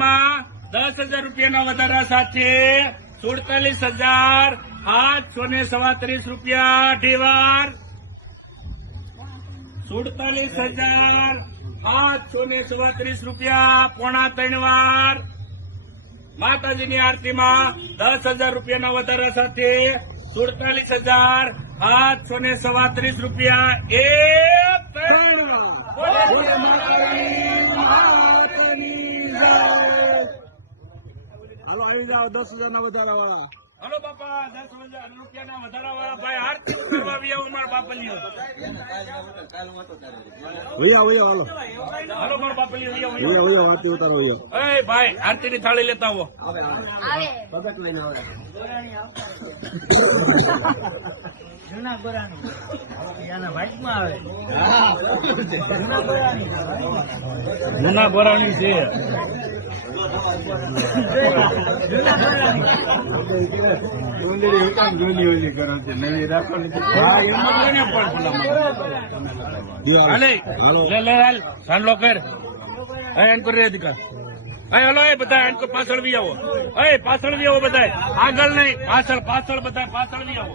કિંમતમાં 10,000 રૂપિયાના વધારા સાથે 47,837 રૂપિયા અઢી વાર 47,837 રૂપિયા પોણા 3 વાર માતાજીની આરતીમાં 10,000 રૂપિયાના વધારા સાથે 47,837 રૂપિયા એક 3 હાલો આવી જાઓ 10,000 ના વધારા વાળા. હલો બાપા 10,000 રૂપિયાના વધારા વાળા ભાઈ આરતી કરવા આવી આવો મારા બાપલીઓ. વૈયા હાલો હલો મારા બાપલીઓ વૈયા આરતી ઉતારો એ ભાઈ આરતી ની થાળી લેતા આવો. જૂના ગોરાની એના વાઇટમાં આવે જૂના ગોરાણી છે. સાંડલો કર એનકો રે દીકરા હલો એ બધા એનકો પાછળ બી આવો પાછળ બી આવો બધા આગળ નહીં પાછળ બધા પાછળ બી આવો.